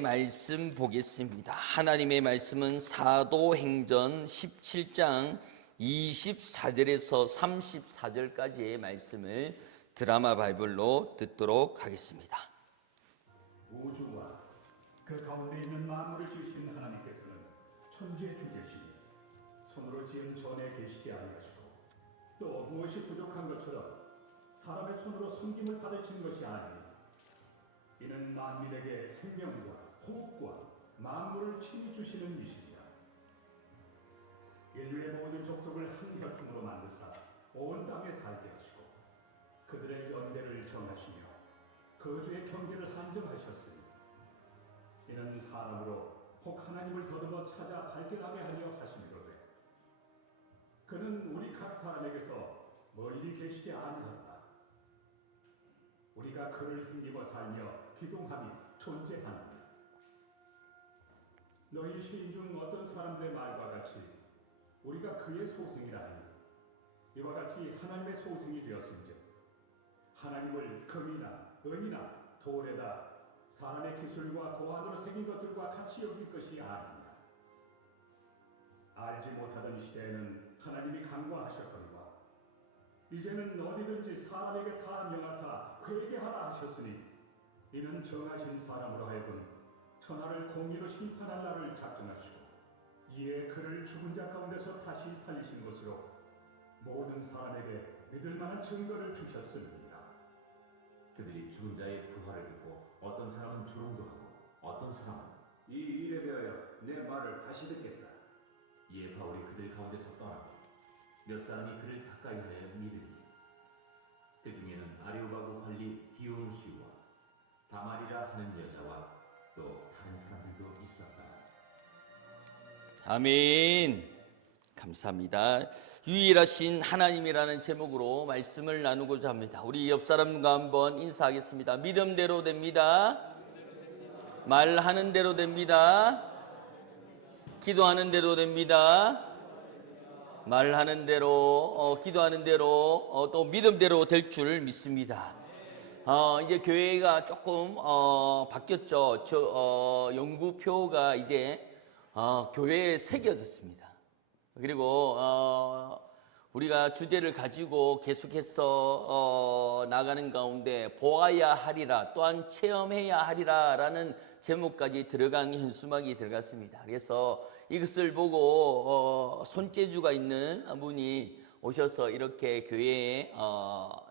말씀 보겠습니다. 하나님의 말씀은 사도행전 17장 24절에서 34절까지의 말씀을 드라마 바이블로 듣도록 하겠습니다. 우주와 그 가운데 있는 만물을 지으신 하나님께서는 천지의 주제시니 손으로 지은 전에 계시지 아니하시고 또 무엇이 부족한 것처럼 사람의 손으로 섬김을 받으신 것이 아니니 이는 만민에게 생명과 호흡과 만물을 친히 주시는 이시니라. 인류의 모든 족속을 한 혈통으로 만드사 온 땅에 살게 하시고 그들의 연대를 정하시며 거주의 경계를 한정하셨으니 이는 사람으로 혹 하나님을 더듬어 찾아 발견하게 하려 하심이로되 그는 우리 각 사람에게서 멀리 계시지 아니한다. 우리가 그를 힘입어 살며 기동함이 존재하나니 너희 시인 중 어떤 사람들의 말과 같이 우리가 그의 소생이라 하니 이와 같이 하나님의 소생이 되었은즉 하나님을 금이나 은이나 돌에다 사람의 기술과 고안으로 새긴 것들과 같이 여길 것이 아니냐. 알지 못하던 시대에는 하나님이 간과하셨거니와 이제는 어디든지 사람에게 다 명하사 회개하라 하셨으니 이는 정하신 사람으로 하여금 천하를 공의로 심판할 날을 작정하시고 이에 그를 죽은 자 가운데서 다시 살리신 것으로 모든 사람에게 믿을 만한 증거를 주셨습니다. 그들이 죽은 자의 부활을 듣고 어떤 사람은 조롱도 하고 어떤 사람은 이 일에 대하여 내 말을 다시 듣겠다. 이에 바울이 그들 가운데서 떠나고 몇 사람이 그를 가까이 하여 믿으니 그 중에는 아레오바고 관리 디오누시와 다말이라 하는 여자와 또 다른 사람들도 있었다. 아멘. 감사합니다. 유일하신 하나님이라는 제목으로 말씀을 나누고자 합니다. 우리 옆 사람과 한번 인사하겠습니다. 믿음대로 됩니다. 말하는 대로 됩니다. 기도하는 대로 됩니다. 말하는 대로, 기도하는 대로, 또 믿음대로 될 줄 믿습니다. 이제 교회가 조금 바뀌었죠. 연구표가 이제 교회에 새겨졌습니다. 그리고 우리가 주제를 가지고 계속해서 나가는 가운데 보아야 하리라, 또한 체험해야 하리라 라는 제목까지 들어간 현수막이 들어갔습니다. 그래서 이것을 보고 손재주가 있는 분이 오셔서 이렇게 교회에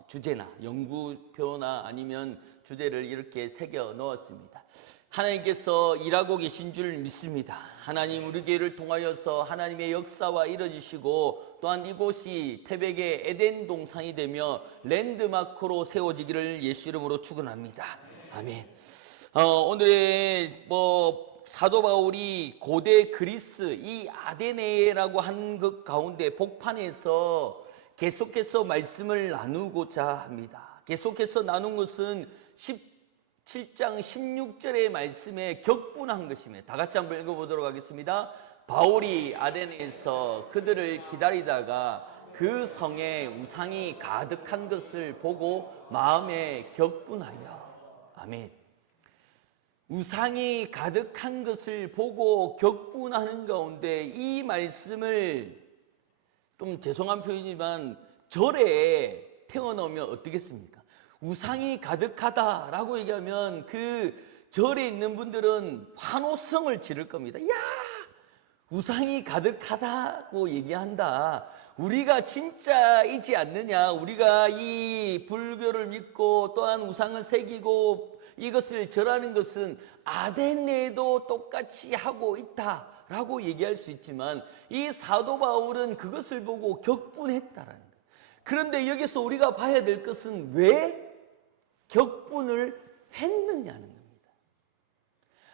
주제나 연구표나 아니면 주제를 이렇게 새겨 넣었습니다. 하나님께서 일하고 계신 줄 믿습니다. 하나님 우리 교회를 통하여서 하나님의 역사와 이루어지시고 또한 이곳이 태백의 에덴 동산이 되며 랜드마크로 세워지기를 예수 이름으로 축원합니다. 아멘. 오늘의 사도 바울이 고대 그리스 이 아데네라고 한 것 가운데 복판에서 계속해서 말씀을 나누고자 합니다. 계속해서 나눈 것은 17장 16절의 말씀에 격분한 것입니다. 다 같이 한번 읽어보도록 하겠습니다. 바울이 아데네에서 그들을 기다리다가 그 성에 우상이 가득한 것을 보고 마음에 격분하여. 아멘. 우상이 가득한 것을 보고 격분하는 가운데 이 말씀을 좀 죄송한 표현이지만 절에 태어나면 어떻겠습니까? 우상이 가득하다라고 얘기하면 그 절에 있는 분들은 환호성을 지를 겁니다. 야! 우상이 가득하다고 얘기한다. 우리가 진짜이지 않느냐. 우리가 이 불교를 믿고 또한 우상을 새기고 이것을 절하는 것은 아데네도 똑같이 하고 있다라고 얘기할 수 있지만 이 사도 바울은 그것을 보고 격분했다라는 거예요. 그런데 여기서 우리가 봐야 될 것은 왜 격분을 했느냐는 겁니다.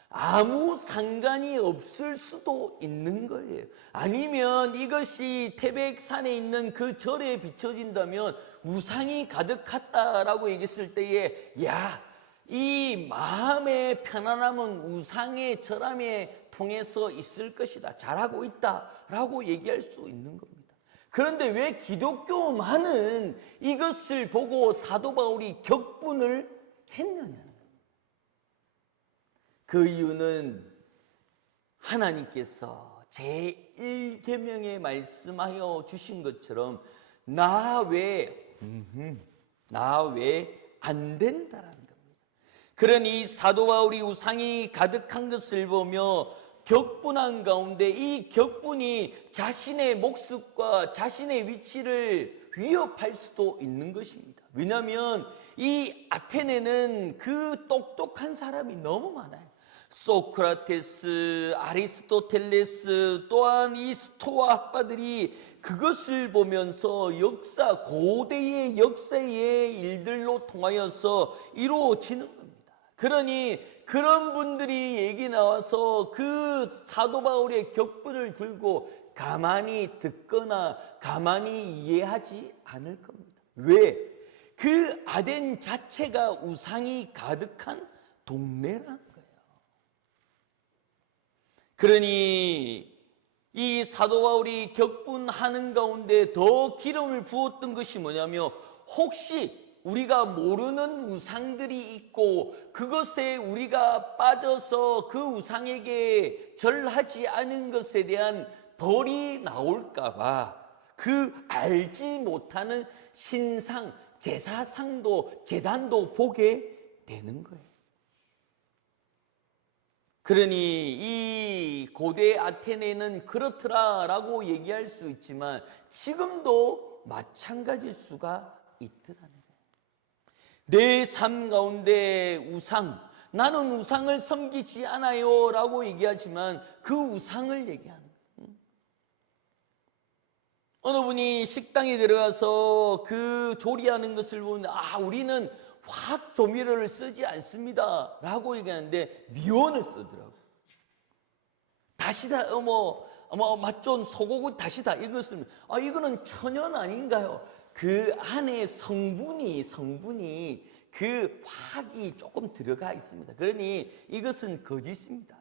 아무 상관이 없을 수도 있는 거예요. 아니면 이것이 태백산에 있는 그 절에 비춰진다면 우상이 가득했다라고 얘기했을 때에 이 마음의 편안함은 우상의 절함에 통해서 있을 것이다. 잘하고 있다라고 얘기할 수 있는 겁니다. 그런데 왜 기독교만은 이것을 보고 사도 바울이 격분을 했느냐는 겁니다. 그 이유는 하나님께서 제1계명에 말씀하여 주신 것처럼 나 외에 안 된다라는 겁니다. 그러니 사도 바울이 우상이 가득한 것을 보며 격분한 가운데 이 격분이 자신의 목숨과 자신의 위치를 위협할 수도 있는 것입니다. 왜냐하면 이 아테네는 그 똑똑한 사람이 너무 많아요. 소크라테스, 아리스토텔레스, 또한 이 스토아 학파들이 그것을 보면서 고대의 역사의 일들로 통하여서 이루어지는 겁니다. 그러니 그런 분들이 얘기 나와서 그 사도 바울의 격분을 들고 가만히 듣거나 가만히 이해하지 않을 겁니다. 왜? 그 아덴 자체가 우상이 가득한 동네라는 거예요. 그러니 이 사도 바울이 격분하는 가운데 더 기름을 부었던 것이 뭐냐면, 혹시 우리가 모르는 우상들이 있고 그것에 우리가 빠져서 그 우상에게 절하지 않은 것에 대한 벌이 나올까 봐 그 알지 못하는 신상, 제사상도 제단도 보게 되는 거예요. 그러니 이 고대 아테네는 그렇더라라고 얘기할 수 있지만 지금도 마찬가지일 수가 있더라는 거예요. 내 삶 가운데 나는 우상을 섬기지 않아요 라고 얘기하지만 그 우상을 얘기하는 거예요. 어느 분이 식당에 들어가서 그 조리하는 것을 보는데 우리는 화학 조미료를 쓰지 않습니다 라고 얘기하는데 미원을 쓰더라고요. 다시다 맛 좋은 소고기 다시다 이것은 이거는 천연 아닌가요? 그 안에 성분이 그 화학이 조금 들어가 있습니다. 그러니 이것은 거짓입니다.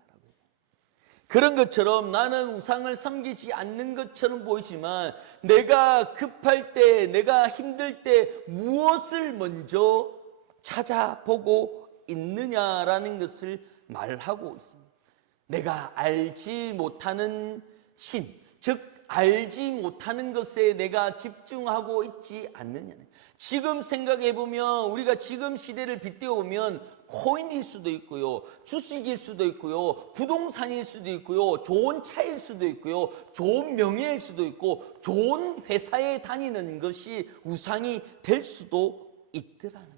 그런 것처럼 나는 우상을 섬기지 않는 것처럼 보이지만 내가 급할 때, 내가 힘들 때 무엇을 먼저 찾아보고 있느냐라는 것을 말하고 있습니다. 내가 알지 못하는 신, 즉 알지 못하는 것에 내가 집중하고 있지 않느냐는. 지금 생각해 보면 우리가 지금 시대를 빗대어 보면 코인일 수도 있고요, 주식일 수도 있고요, 부동산일 수도 있고요, 좋은 차일 수도 있고요, 좋은 명예일 수도 있고, 좋은 회사에 다니는 것이 우상이 될 수도 있더라는 거예요.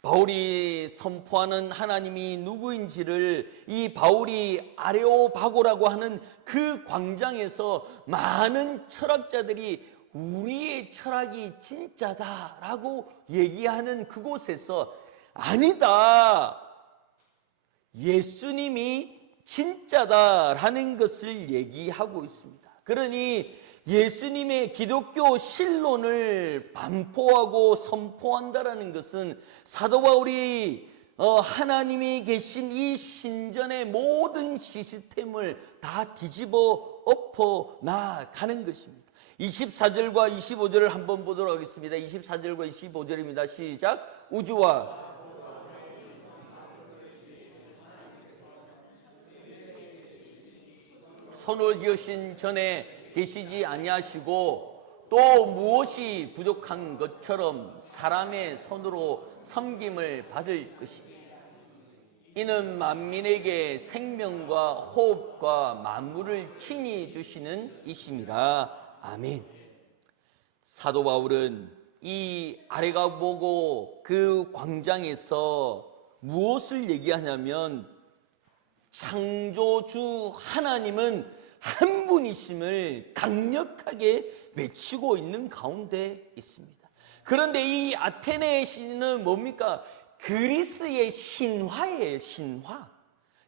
바울이 선포하는 하나님이 누구인지를 이 바울이 아레오바고라고 하는 그 광장에서 많은 철학자들이 우리의 철학이 진짜다라고 얘기하는 그곳에서 아니다, 예수님이 진짜다라는 것을 얘기하고 있습니다. 그러니 예수님의 기독교 신론을 반포하고 선포한다라는 것은 사도 바울이 하나님이 계신 이 신전의 모든 시스템을 다 뒤집어 엎어 나가는 것입니다. 24절과 25절을 한번 보도록 하겠습니다. 24절과 25절입니다. 시작. 우주와 손을 지으신 전에 계시지 아니하시고 또 무엇이 부족한 것처럼 사람의 손으로 섬김을 받을 것이니 이는 만민에게 생명과 호흡과 만물을 친히 주시는 이심이라. 아멘. 사도 바울은 이 아레오바고 그 광장에서 무엇을 얘기하냐면 창조주 하나님은 한 분이심을 강력하게 외치고 있는 가운데 있습니다. 그런데 이 아테네의 신은 뭡니까? 그리스의 신화예요. 신화.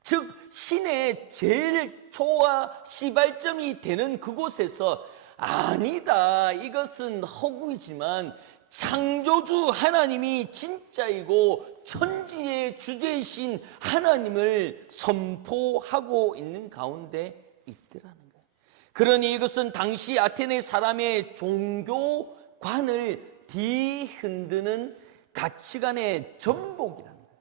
즉 신의 제일 초와 시발점이 되는 그곳에서 아니다, 이것은 허구이지만 창조주 하나님이 진짜이고 천지의 주제이신 하나님을 선포하고 있는 가운데 있더라는 거예요. 그러니 이것은 당시 아테네 사람의 종교관을 뒤흔드는 가치관의 전복이라는 거예요.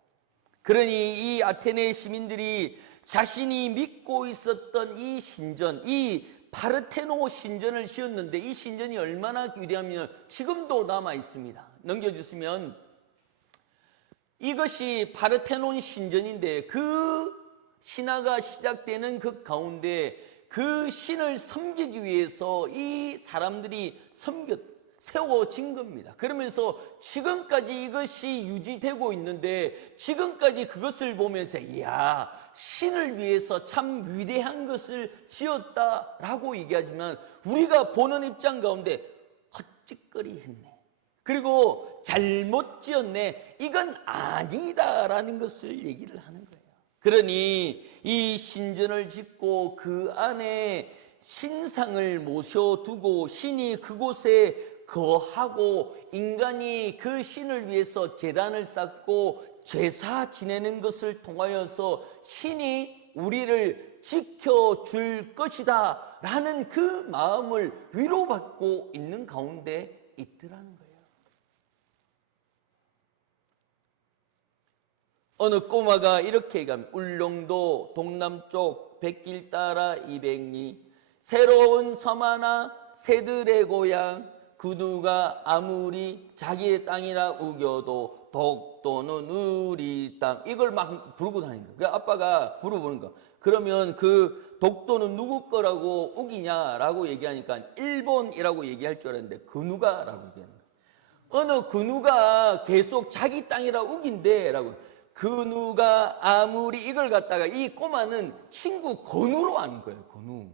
그러니 이 아테네 시민들이 자신이 믿고 있었던 이 신전, 이 파르테노 신전을 지었는데 이 신전이 얼마나 위대하면 지금도 남아 있습니다. 넘겨주시면 이것이 파르테논 신전인데 그 신화가 시작되는 그 가운데 그 신을 섬기기 위해서 이 사람들이 세워진 겁니다. 그러면서 지금까지 이것이 유지되고 있는데 지금까지 그것을 보면서 이야, 신을 위해서 참 위대한 것을 지었다라고 얘기하지만 우리가 보는 입장 가운데 헛짓거리 했네. 그리고 잘못 지었네. 이건 아니다라는 것을 얘기를 하는 거예요. 그러니 이 신전을 짓고 그 안에 신상을 모셔두고 신이 그곳에 거하고 인간이 그 신을 위해서 제단을 쌓고 제사 지내는 것을 통하여서 신이 우리를 지켜줄 것이다 라는 그 마음을 위로받고 있는 가운데 있더라는 거예요. 어느 꼬마가 이렇게 얘기합니다. 울릉도 동남쪽 백길 따라 200리 새로운 섬 하나 새들의 고향 그 누가 아무리 자기의 땅이라 우겨도 독도는 우리 땅. 이걸 막 부르고 다니는 거예요. 그러니까 아빠가 부르는 거. 그러면 그 독도는 누구 거라고 우기냐라고 얘기하니까 일본이라고 얘기할 줄 알았는데 그 누가라고 얘기하는 거예요. 어느 그 누가 계속 자기 땅이라 우긴대라고. 그 누가 아무리 이걸 갖다가 이 꼬마는 친구 건우로 아는 거예요. 건우.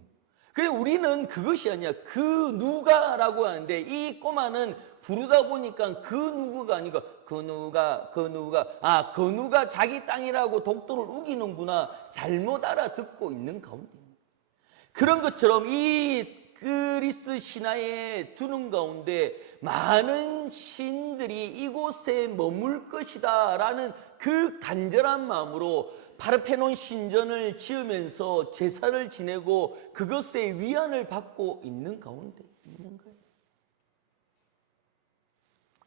그래 우리는 그것이 아니야. 그 누가라고 하는데 이 꼬마는 부르다 보니까 그 누구가 아니고 그 누가 자기 땅이라고 독도를 우기는구나. 잘못 알아듣고 있는 가운데. 그런 것처럼 이 그리스 신화에 두는 가운데 많은 신들이 이곳에 머물 것이다 라는 그 간절한 마음으로 파르페논 신전을 지으면서 제사를 지내고 그것에 위안을 받고 있는 가운데 있는 거예요.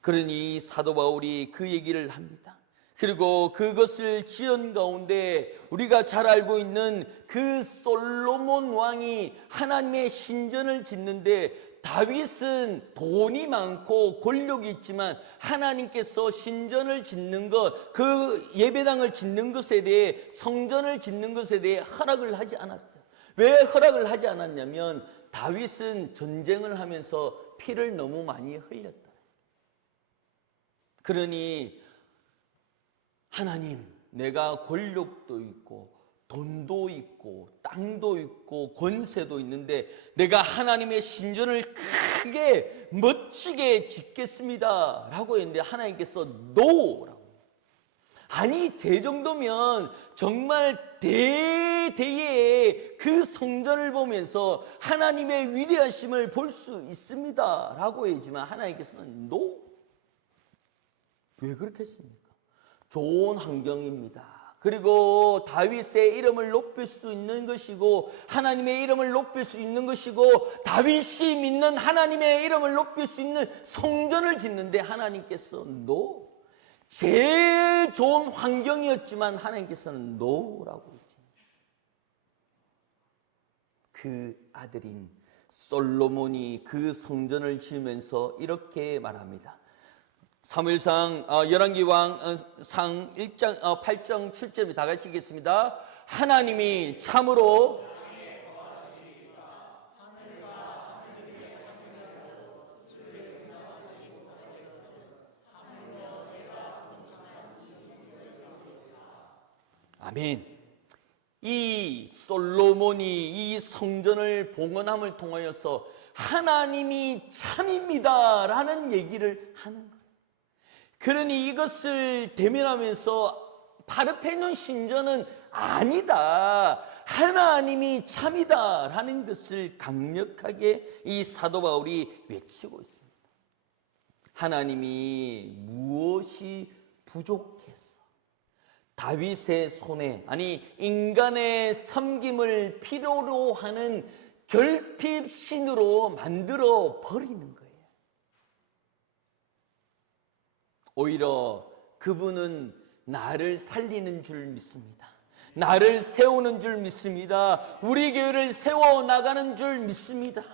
그러니 사도 바울이 그 얘기를 합니다. 그리고 그것을 지은 가운데 우리가 잘 알고 있는 그 솔로몬 왕이 하나님의 신전을 짓는데 다윗은 돈이 많고 권력이 있지만 하나님께서 신전을 짓는 것, 그 예배당을 짓는 것에 대해 성전을 짓는 것에 대해 허락을 하지 않았어요. 왜 허락을 하지 않았냐면 다윗은 전쟁을 하면서 피를 너무 많이 흘렸다. 그러니 하나님, 내가 권력도 있고 돈도 있고 땅도 있고 권세도 있는데 내가 하나님의 신전을 크게 멋지게 짓겠습니다 라고 했는데 하나님께서 NO라고. 아니 제 정도면 정말 대대의 그 성전을 보면서 하나님의 위대하심을 볼 수 있습니다 라고 했지만 하나님께서는 NO. 왜 그렇게 했습니까? 좋은 환경입니다. 그리고 다윗의 이름을 높일 수 있는 것이고 하나님의 이름을 높일 수 있는 것이고 다윗이 믿는 하나님의 이름을 높일 수 있는 성전을 짓는데 하나님께서 NO. 제일 좋은 환경이었지만 하나님께서는 NO라고 했죠. 그 아들인 솔로몬이 그 성전을 지으면서 이렇게 말합니다. 사무엘상 열왕기왕상 1장 8장 7절을 다 같이 읽겠습니다. 하나님이 참으로 아멘. 이 솔로몬이 이 성전을 봉헌함을 통하여서 하나님이 참입니다라는 얘기를 하는 거예요. 그러니 이것을 대면하면서 파르페논 신전은 아니다, 하나님이 참이다라는 것을 강력하게 이 사도 바울이 외치고 있습니다. 하나님이 무엇이 부족해서 다윗의 손에, 아니 인간의 섬김을 필요로 하는 결핍신으로 만들어 버리는 거예요. 오히려 그분은 나를 살리는 줄 믿습니다. 나를 세우는 줄 믿습니다. 우리 교회를 세워나가는 줄 믿습니다.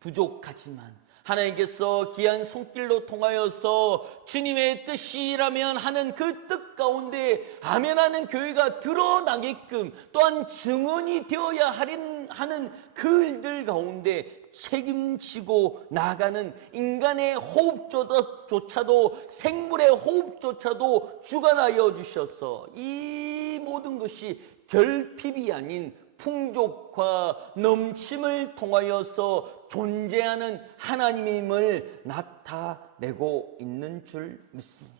부족하지만 하나님께서 귀한 손길로 통하여서 주님의 뜻이라면 하는 그 뜻 가운데 아멘하는 교회가 드러나게끔 또한 증언이 되어야 하는 그 일들 가운데 책임지고 나가는 인간의 호흡조차도 생물의 호흡조차도 주관하여 주셔서 이 모든 것이 결핍이 아닌 풍족과 넘침을 통하여서 존재하는 하나님임을 나타내고 있는 줄 믿습니다.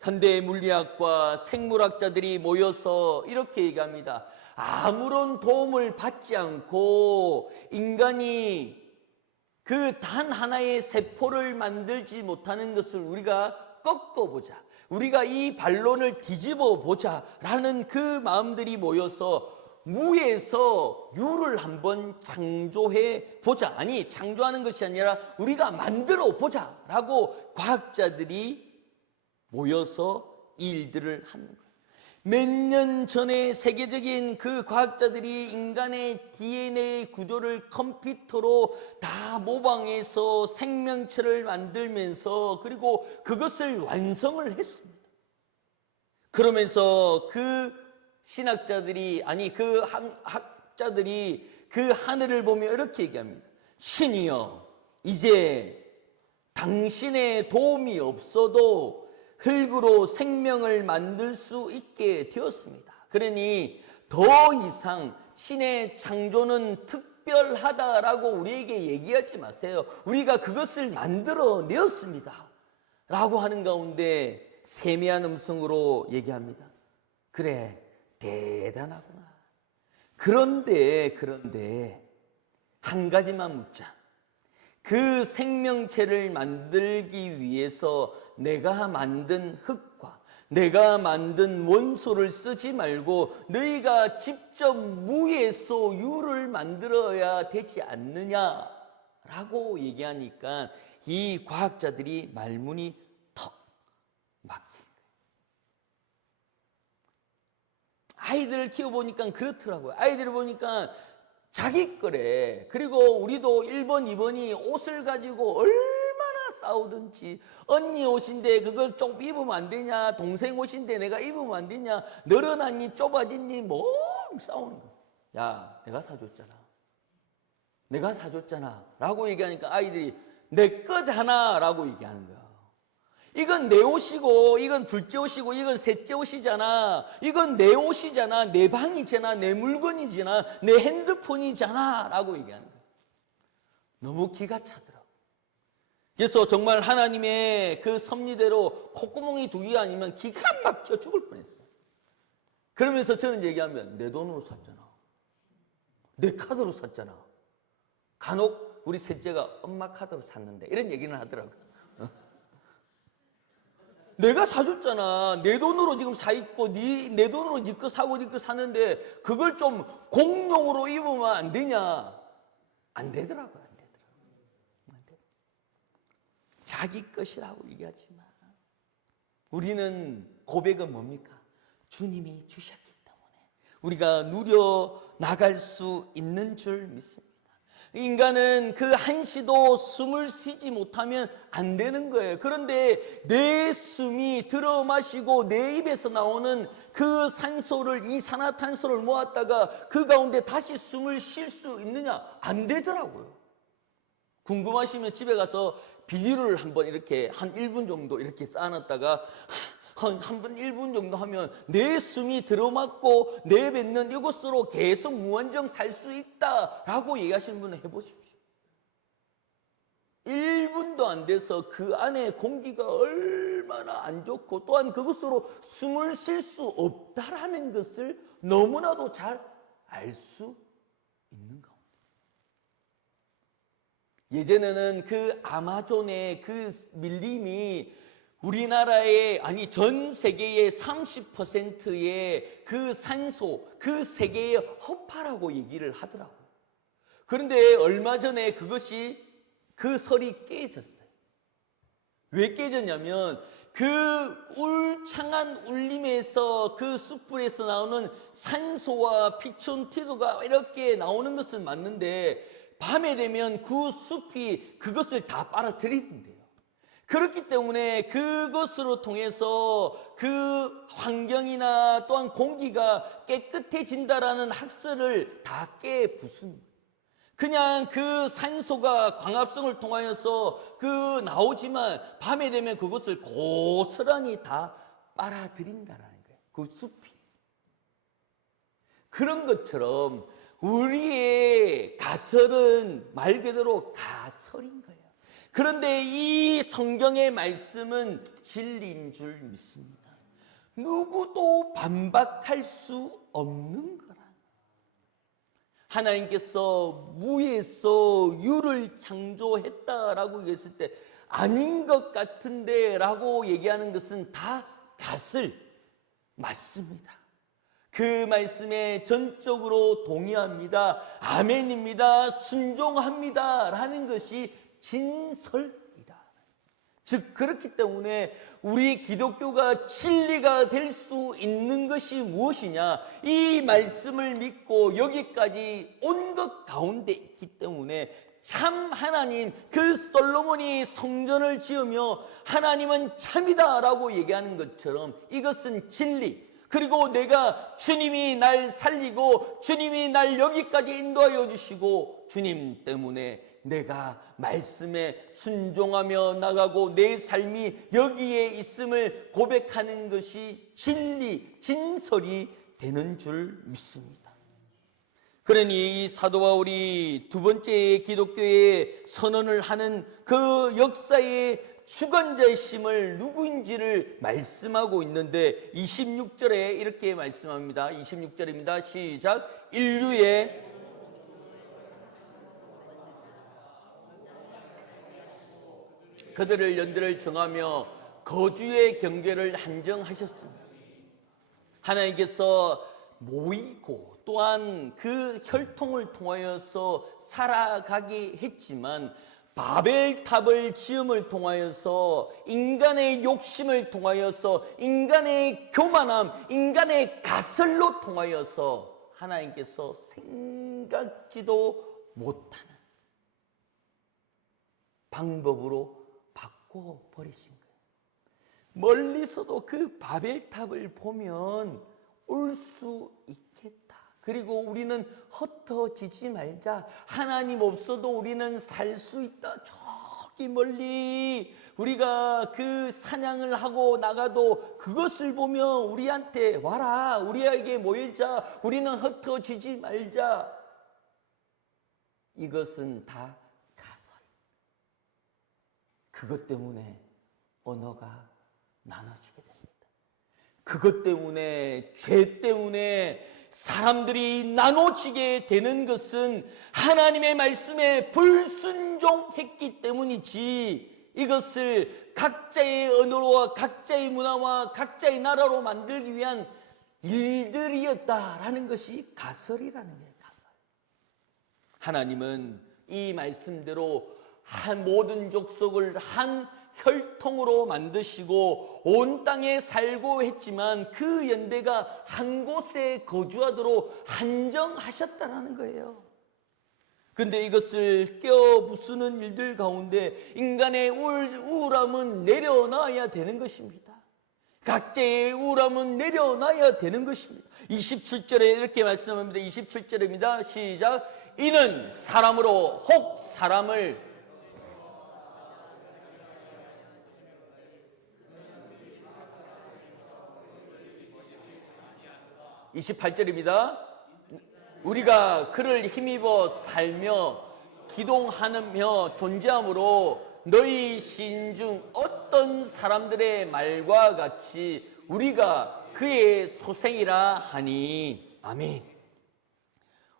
현대 물리학과 생물학자들이 모여서 이렇게 얘기합니다. 아무런 도움을 받지 않고 인간이 그 단 하나의 세포를 만들지 못하는 것을 우리가 꺾어보자. 우리가 이 반론을 뒤집어 보자라는 그 마음들이 모여서 무에서 유를 한번 창조해 보자. 아니, 창조하는 것이 아니라 우리가 만들어 보자라고 과학자들이 모여서 이 일들을 하는 거예요. 몇 년 전에 세계적인 그 과학자들이 인간의 DNA 구조를 컴퓨터로 다 모방해서 생명체를 만들면서 그리고 그것을 완성을 했습니다. 그러면서 그 신학자들이 아니 그 학자들이 그 하늘을 보며 이렇게 얘기합니다. 신이여, 이제 당신의 도움이 없어도 흙으로 생명을 만들 수 있게 되었습니다. 그러니 더 이상 신의 창조는 특별하다라고 우리에게 얘기하지 마세요. 우리가 그것을 만들어내었습니다 라고 하는 가운데 세미한 음성으로 얘기합니다. 그래, 대단하구나. 그런데 한 가지만 묻자. 그 생명체를 만들기 위해서 내가 만든 흙과 내가 만든 원소를 쓰지 말고 너희가 직접 무에서 유를 만들어야 되지 않느냐라고 얘기하니까 이 과학자들이 말문이 턱 막힌 거예요. 아이들을 키워보니까 그렇더라고요. 아이들을 보니까 자기 거래. 그리고 우리도 1번, 2번이 옷을 가지고 얼마나 싸우든지 언니 옷인데 그걸 좀 입으면 안 되냐, 동생 옷인데 내가 입으면 안 되냐, 늘어났니 좁아졌니 뭐 싸우는 거야. 야, 내가 사줬잖아 라고 얘기하니까 아이들이 내 거잖아 라고 얘기하는 거야. 이건 내 옷이고 이건 둘째 옷이고 이건 셋째 옷이잖아. 이건 내 옷이잖아. 내 방이잖아. 내 물건이잖아. 내 핸드폰이잖아 라고 얘기하는 거예요. 너무 기가 차더라고요. 그래서 정말 하나님의 그 섭리대로 콧구멍이 두 개가 아니면 기가 막혀 죽을 뻔했어요. 그러면서 저는 얘기하면 내 돈으로 샀잖아. 내 카드로 샀잖아. 간혹 우리 셋째가 엄마 카드로 샀는데 이런 얘기는 하더라고요. 내가 사줬잖아. 내 돈으로 지금 사 입고 내 돈으로 네 거 사고 네 거 사는데 그걸 좀 공용으로 입으면 안 되냐? 안 되더라고요. 자기 것이라고 얘기하지만 우리는 고백은 뭡니까? 주님이 주셨기 때문에 우리가 누려 나갈 수 있는 줄 믿습니다. 인간은 그 한시도 숨을 쉬지 못하면 안 되는 거예요. 그런데 내 숨이 들어 마시고 내 입에서 나오는 그 산소를, 이산화탄소를 모았다가 그 가운데 다시 숨을 쉴 수 있느냐? 안 되더라고요. 궁금하시면 집에 가서 비닐을 한번 이렇게 한 1분 정도 이렇게 쌓아놨다가 한번 1분 정도 하면 내 숨이 들어맞고 내뱉는 이것으로 계속 무한정 살 수 있다라고 얘기하시는 분은 해보십시오. 1분도 안 돼서 그 안에 공기가 얼마나 안 좋고 또한 그것으로 숨을 쉴 수 없다라는 것을 너무나도 잘 알 수 있는 가운데. 예전에는 그 아마존의 그 밀림이 우리나라의 아니 전 세계의 30%의 그 산소, 그 세계의 허파라고 얘기를 하더라고요. 그런데 얼마 전에 그 설이 깨졌어요. 왜 깨졌냐면 그 울창한 울림에서 그 숯불에서 나오는 산소와 피톤치드가 이렇게 나오는 것은 맞는데 밤에 되면 그 숲이 그것을 다 빨아들이는데요. 그렇기 때문에 그것으로 통해서 그 환경이나 또한 공기가 깨끗해진다라는 학설을 다 깨부순, 그냥 그 산소가 광합성을 통하여서 그 나오지만 밤에 되면 그것을 고스란히 다 빨아들인다라는 거예요. 그 숲이. 그런 것처럼 우리의 가설은 말 그대로 가설인 거예요. 그런데 이 성경의 말씀은 진리인 줄 믿습니다. 누구도 반박할 수 없는 거라. 하나님께서 무에서 유를 창조했다라고 얘기했을 때 아닌 것 같은데 라고 얘기하는 것은 다 가설 맞습니다. 그 말씀에 전적으로 동의합니다. 아멘입니다. 순종합니다. 라는 것이 진설이다. 즉 그렇기 때문에 우리 기독교가 진리가 될 수 있는 것이 무엇이냐? 이 말씀을 믿고 여기까지 온 것 가운데 있기 때문에 참 하나님, 그 솔로몬이 성전을 지으며 하나님은 참이다 라고 얘기하는 것처럼 이것은 진리, 그리고 내가 주님이 날 살리고 주님이 날 여기까지 인도하여 주시고 주님 때문에 내가 말씀에 순종하며 나가고 내 삶이 여기에 있음을 고백하는 것이 진리, 진설이 되는 줄 믿습니다. 그러니 사도 바울이 두 번째 기독교의 선언을 하는 그 역사의 주관자이심을 누구인지를 말씀하고 있는데 26절에 이렇게 말씀합니다. 26절입니다. 시작. 인류의 그들을 연대를 정하며 거주의 경계를 한정하셨습니다. 하나님께서 모이고 또한 그 혈통을 통하여서 살아가게 했지만 바벨탑을 지음을 통하여서 인간의 욕심을 통하여서 인간의 교만함, 인간의 가설로 통하여서 하나님께서 생각지도 못하는 방법으로 바꿔버리신 거예요. 멀리서도 그 바벨탑을 보면 올 수 있겠다. 그리고 우리는 흩어지지 말자. 하나님 없어도 우리는 살 수 있다. 저기 멀리 우리가 그 사냥을 하고 나가도 그것을 보면 우리한테 와라. 우리에게 모이자. 우리는 흩어지지 말자. 이것은 다 가설. 그것 때문에 언어가 나눠지게 됩니다. 그것 때문에, 죄 때문에 사람들이 나눠지게 되는 것은 하나님의 말씀에 불순종했기 때문이지, 이것을 각자의 언어와 각자의 문화와 각자의 나라로 만들기 위한 일들이었다라는 것이 가설이라는 거예요. 가설. 하나님은 이 말씀대로 한 모든 족속을 한 혈통으로 만드시고 온 땅에 살고 했지만 그 연대가 한 곳에 거주하도록 한정하셨다라는 거예요. 근데 이것을 껴부수는 일들 가운데 인간의 우울함은 내려놔야 되는 것입니다. 각자의 우울함은 내려놔야 되는 것입니다. 27절에 이렇게 말씀합니다. 27절입니다. 시작. 이는 사람으로 혹 사람을 28절입니다. 우리가 그를 힘입어 살며 기동하며 존재함으로 너희 시인 중 어떤 사람들의 말과 같이 우리가 그의 소생이라 하니. 아멘.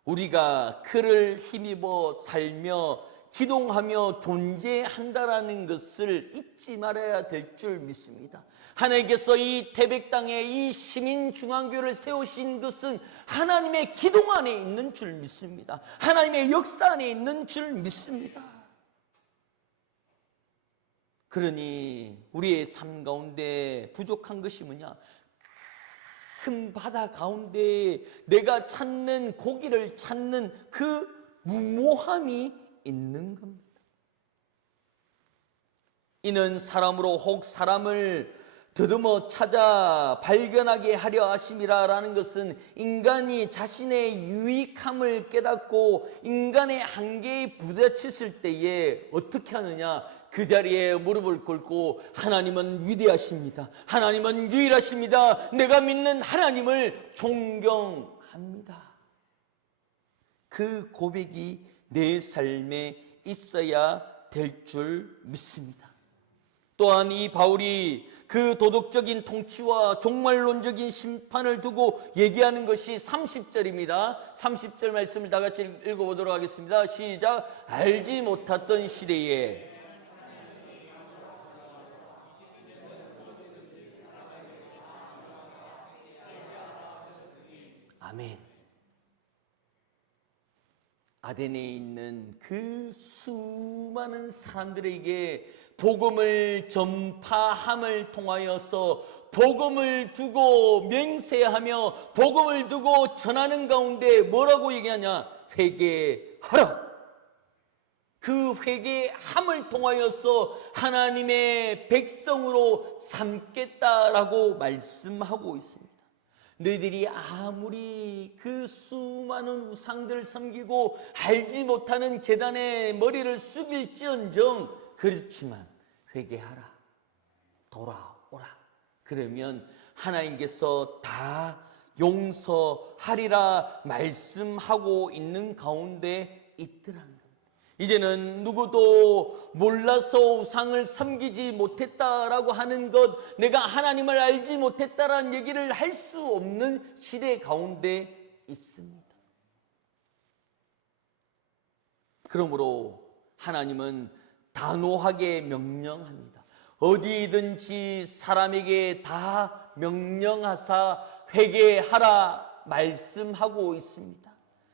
우리가 그를 힘입어 살며 기동하며 존재한다라는 것을 잊지 말아야 될 줄 믿습니다. 하나님께서 이 태백 땅에 이 시민중앙교회를 세우신 것은 하나님의 기동 안에 있는 줄 믿습니다. 하나님의 역사 안에 있는 줄 믿습니다. 그러니 우리의 삶 가운데 부족한 것이 뭐냐? 큰 바다 가운데 내가 찾는 고기를 찾는 그 무모함이 있는 겁니다. 이는 사람으로 혹 사람을 더듬어 찾아 발견하게 하려 하심이라라는 것은 인간이 자신의 유익함을 깨닫고 인간의 한계에 부딪혔을 때에 어떻게 하느냐? 그 자리에 무릎을 꿇고 하나님은 위대하십니다. 하나님은 유일하십니다. 내가 믿는 하나님을 존경합니다. 그 고백이 내 삶에 있어야 될 줄 믿습니다. 또한 이 바울이 그 도덕적인 통치와 종말론적인 심판을 두고 얘기하는 것이 30절입니다. 30절 말씀을 다 같이 읽어보도록 하겠습니다. 시작. 알지 못했던 시대에 아멘. 아덴에 있는 그 수많은 사람들에게 복음을 전파함을 통하여서 복음을 두고 맹세하며 복음을 두고 전하는 가운데 뭐라고 얘기하냐? 회개하라. 그 회개함을 통하여서 하나님의 백성으로 삼겠다라고 말씀하고 있습니다. 너희들이 아무리 그 수많은 우상들을 섬기고 알지 못하는 제단에 머리를 숙일지언정 그렇지만 회개하라. 돌아오라. 그러면 하나님께서 다 용서하리라 말씀하고 있는 가운데 있더라는 겁니다. 이제는 누구도 몰라서 우상을 섬기지 못했다라고 하는 것, 내가 하나님을 알지 못했다라는 얘기를 할 수 없는 시대 가운데 있습니다. 그러므로 하나님은 단호하게 명령합니다. 어디든지 사람에게 다 명령하사 회개하라 말씀하고 있습니다.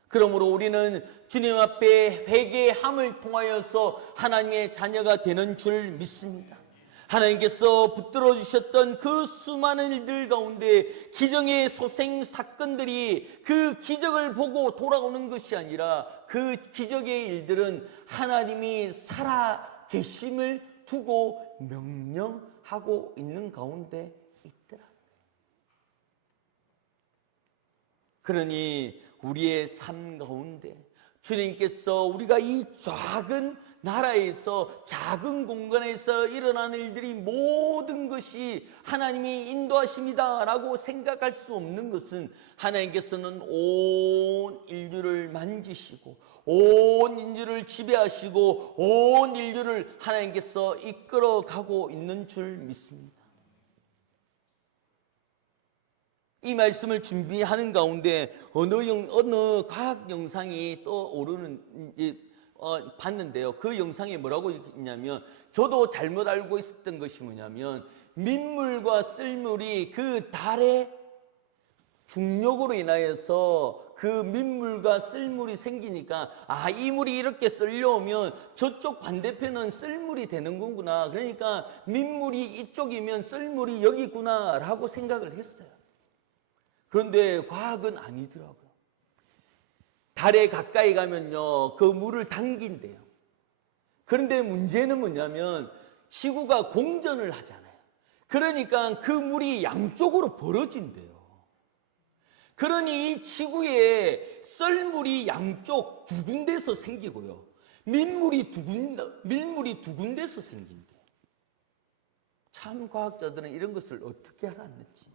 그러므로 우리는 주님 앞에 회개함을 통하여서 하나님의 자녀가 되는 줄 믿습니다. 하나님께서 붙들어 주셨던 그 수많은 일들 가운데 기적의 소생 사건들이 그 기적을 보고 돌아오는 것이 아니라 그 기적의 일들은 하나님이 살아 계심을 두고 명령하고 있는 가운데 있더라. 그러니 우리의 삶 가운데 주님께서 우리가 이 작은 나라에서 작은 공간에서 일어나는 일들이 모든 것이 하나님이 인도하십니다라고 생각할 수 없는 것은 하나님께서는 온 인류를 만지시고 온 인류를 지배하시고 온 인류를 하나님께서 이끌어가고 있는 줄 믿습니다. 이 말씀을 준비하는 가운데 어느 과학 영상이 떠오르는 봤는데요. 그 영상에 뭐라고 있냐면, 저도 잘못 알고 있었던 것이 뭐냐면, 민물과 썰물이 그 달의 중력으로 인하여서 그 민물과 썰물이 생기니까, 아, 이 물이 이렇게 썰려오면 저쪽 반대편은 썰물이 되는 거구나. 그러니까 민물이 이쪽이면 썰물이 여기구나 라고 생각을 했어요. 그런데 과학은 아니더라고요. 달에 가까이 가면요, 그 물을 당긴대요. 그런데 문제는 뭐냐면 지구가 공전을 하잖아요. 그러니까 그 물이 양쪽으로 벌어진대요. 그러니 이 지구에 썰물이 양쪽 두 군데서 생기고요, 밀물이 두 군데서 생긴대요. 참 과학자들은 이런 것을 어떻게 알았는지.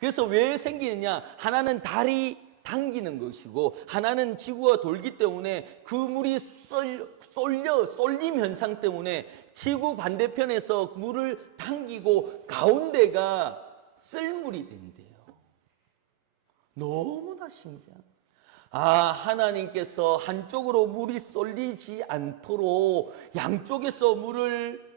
그래서 왜 생기느냐? 하나는 달이 당기는 것이고 하나는 지구가 돌기 때문에 그 물이 쏠림 현상 때문에 지구 반대편에서 물을 당기고 가운데가 썰물이 된대요. 너무나 신기한. 하나님께서 한쪽으로 물이 쏠리지 않도록 양쪽에서 물을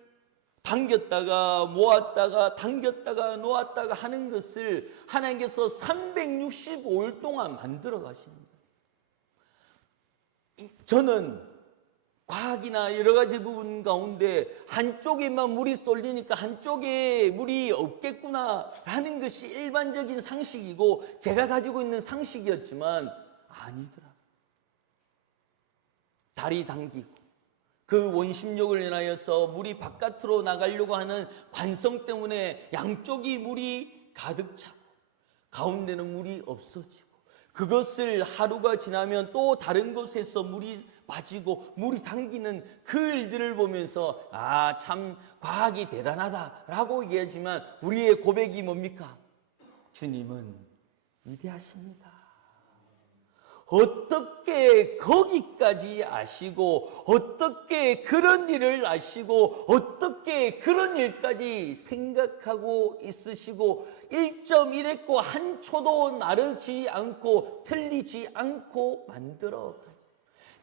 당겼다가 모았다가 당겼다가 놓았다가 하는 것을 하나님께서 365일 동안 만들어 가십니다. 저는 과학이나 여러 가지 부분 가운데 한쪽에만 물이 쏠리니까 한쪽에 물이 없겠구나라는 것이 일반적인 상식이고 제가 가지고 있는 상식이었지만 아니더라. 다리 당기고 그 원심력을 인하여서 물이 바깥으로 나가려고 하는 관성 때문에 양쪽이 물이 가득 차고 가운데는 물이 없어지고 그것을 하루가 지나면 또 다른 곳에서 물이 빠지고 물이 당기는 그 일들을 보면서 아, 참 과학이 대단하다라고 얘기하지만 우리의 고백이 뭡니까? 주님은 위대하십니다. 어떻게 거기까지 아시고 어떻게 그런 일을 아시고 어떻게 그런 일까지 생각하고 있으시고 1.1했고 한 초도 나르지 않고 틀리지 않고 만들어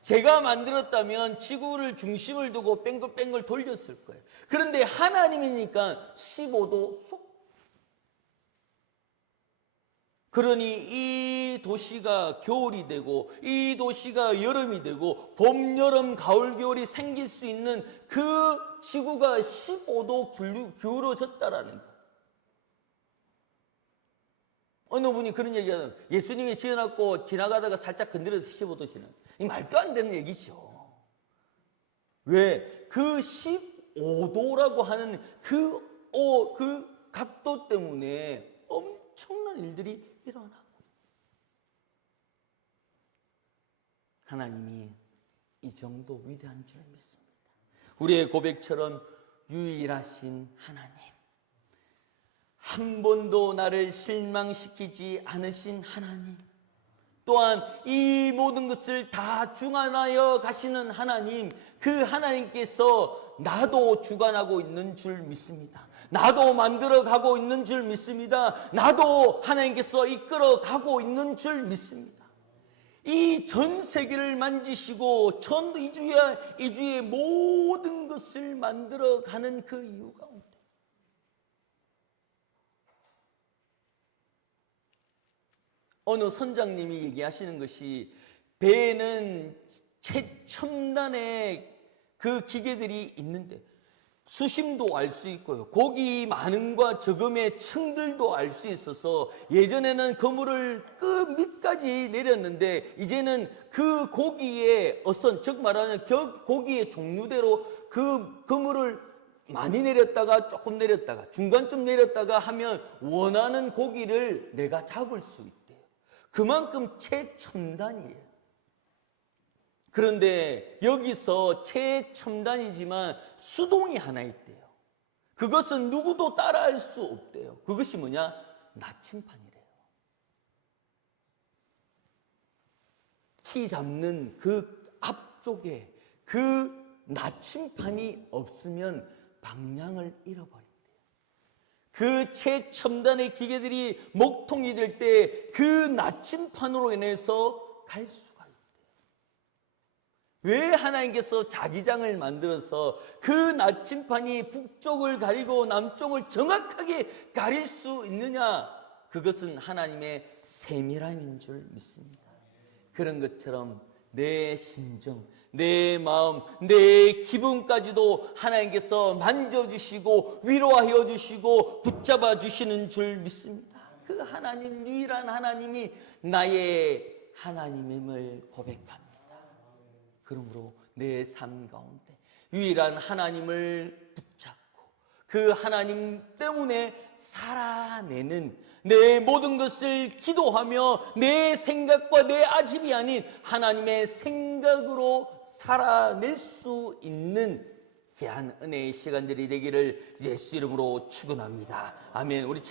제가 만들었다면 지구를 중심을 두고 뺑글뺑글 돌렸을 거예요. 그런데 하나님이니까 15도 쏙. 그러니 이 도시가 겨울이 되고 이 도시가 여름이 되고 봄, 여름, 가을, 겨울이 생길 수 있는 그 지구가 15도 기울어졌다라는 거예요. 어느 분이 그런 얘기하는 예수님이 지어놨고 지나가다가 살짝 건드려서 15도시는 이 말도 안 되는 얘기죠. 왜? 그 15도라고 하는 그 각도 때문에 엄청난 일들이 일어나고 하나님이 이 정도 위대한 줄 믿습니다. 우리의 고백처럼 유일하신 하나님, 한 번도 나를 실망시키지 않으신 하나님, 또한 이 모든 것을 다 주관하여 가시는 하나님, 그 하나님께서 나도 주관하고 있는 줄 믿습니다. 나도 만들어 가고 있는 줄 믿습니다. 나도 하나님께서 이끌어 가고 있는 줄 믿습니다. 이 전 세계를 만지시고 전 이주의 모든 것을 만들어 가는 그 이유 가운데 어느 선장님이 얘기하시는 것이 배에는 최첨단의 그 기계들이 있는데 수심도 알 수 있고요. 고기 많음과 적음의 층들도 알 수 있어서 예전에는 그물을 그 밑까지 내렸는데 이제는 그 고기의 어선, 즉 말하는 고기의 종류대로 그 그물을 많이 내렸다가 조금 내렸다가 중간쯤 내렸다가 하면 원하는 고기를 내가 잡을 수 있대요. 그만큼 최첨단이에요. 그런데 여기서 최첨단이지만 수동이 하나 있대요. 그것은 누구도 따라할 수 없대요. 그것이 뭐냐? 나침판이래요. 키 잡는 그 앞쪽에 그 나침판이 없으면 방향을 잃어버린대요. 그 최첨단의 기계들이 목통이 될 때 그 나침판으로 인해서 갈 수가 있대요. 왜 하나님께서 자기장을 만들어서 그 나침판이 북쪽을 가리고 남쪽을 정확하게 가릴 수 있느냐? 그것은 하나님의 세밀함인 줄 믿습니다. 그런 것처럼 내 심정, 내 마음, 내 기분까지도 하나님께서 만져주시고 위로하여 주시고 붙잡아 주시는 줄 믿습니다. 그 하나님, 유일한 하나님이 나의 하나님임을 고백합니다. 그러므로 내 삶 가운데 유일한 하나님을 붙잡고 그 하나님 때문에 살아내는 내 모든 것을 기도하며 내 생각과 내 아집이 아닌 하나님의 생각으로 살아낼 수 있는 귀한 은혜의 시간들이 되기를 예수 이름으로 축원합니다. 아멘. 우리